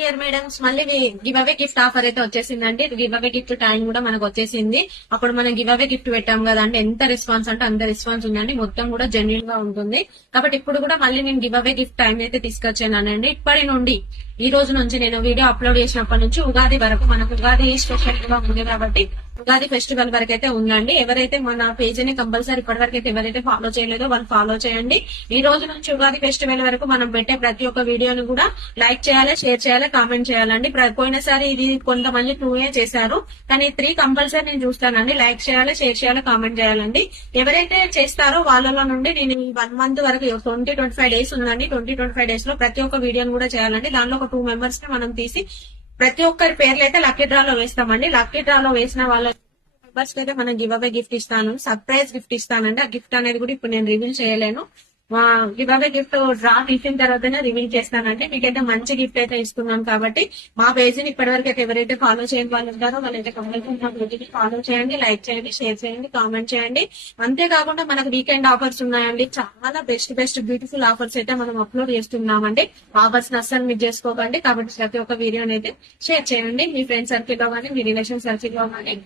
Dear madams, మళ్ళీ give away gift offer అయితే వచ్చేసిందండి. గివ్ అవే గిఫ్ట్ టైం కూడా మనకు వచ్చేసింది. అప్పుడు మనం గివ్ అవే గిఫ్ట్ పెట్టాం కదండి, ఎంత రెస్పాన్స్ అంటే అంత రెస్పాన్స్ ఉందండి. మొత్తం కూడా జెన్యున్ గా ఉంటుంది. కాబట్టి ఇప్పుడు కూడా మళ్ళీ నేను గివ్ అవే గిఫ్ట్ టైం అయితే తీసుకొచ్చానండి. ఇప్పటి నుండి ఈ రోజు నుంచి నేను వీడియో అప్లోడ్ చేసినప్పటి నుంచి ఉగాది వరకు మనకు ఉగాది స్పెషల్ గా ఉంది కాబట్టి ఉగాది ఫెస్టివల్ వరకు అయితే ఉందండి. ఎవరైతే మన పేజ్ ని కంపల్సరీ ఇప్పటి వరకు అయితే ఎవరైతే ఫాలో చేయలేదో వాళ్ళు ఫాలో చేయండి. ఈ రోజు నుంచి ఉగాది ఫెస్టివల్ వరకు మనం పెట్టే ప్రతి ఒక్క వీడియోని కూడా లైక్ చేయాలి, షేర్ చేయాలి, కామెంట్ చేయాలండి. పోయినసారి ఇది కొంతమంది 2 చేశారు, కానీ 3 కంపల్సరీ నేను చూస్తానండి. లైక్ చేయాలి, షేర్ చేయాలి, కామెంట్ చేయాలండి. ఎవరైతే చేస్తారో వాళ్ళలో నుండి నేను 1 మంత్ వరకు 20-25 డేస్ ఉందండి. 20-25 డేస్ లో ప్రతి ఒక్క వీడియోని కూడా చేయాలండి. దానిలో ఒక 2 మెంబర్స్ ని మనం తీసి ప్రతి ఒక్కరి పేర్లు అయితే లక్కీ డ్రాలో వేస్తామండి. లక్కీ డ్రాలో వేసిన వాళ్ళ మెంబర్స్ కి అయితే మనం గివ్ అవే గిఫ్ట్ ఇస్తాను, సర్ప్రైజ్ గిఫ్ట్ ఇస్తానండి. ఆ గిఫ్ట్ అనేది కూడా ఇప్పుడు నేను రివీల్ చేయలేను. గివ్ అవే గిఫ్ట్ డ్రా తీసిన తర్వాతనే రివీల్ చేస్తానంటే మీకైతే మంచి గిఫ్ట్ అయితే ఇస్తున్నాం. కాబట్టి మా పేజ్ ని ఇప్పటివరకు అయితే ఎవరైతే ఫాలో చేయని వాళ్ళు ఉంటారో వాళ్ళైతే కంపల్సరీ మా పేజ్ ని ఫాలో చేయండి, లైక్ చేయండి, షేర్ చేయండి, కామెంట్ చేయండి. అంతేకాకుండా మనకు వీకెండ్ ఆఫర్స్ ఉన్నాయండి. చాలా బెస్ట్ బ్యూటిఫుల్ ఆఫర్స్ అయితే మనం అప్లోడ్ చేస్తున్నామండి. ఆఫర్స్ అస్సలు మిస్ చేసుకోకండి. కాబట్టి ప్రతి ఒక్క వీడియోని అయితే షేర్ చేయండి మీ ఫ్రెండ్ సర్కిల్ లో కానీ మీ రిలేషన్ సర్కిల్ లో కానీ.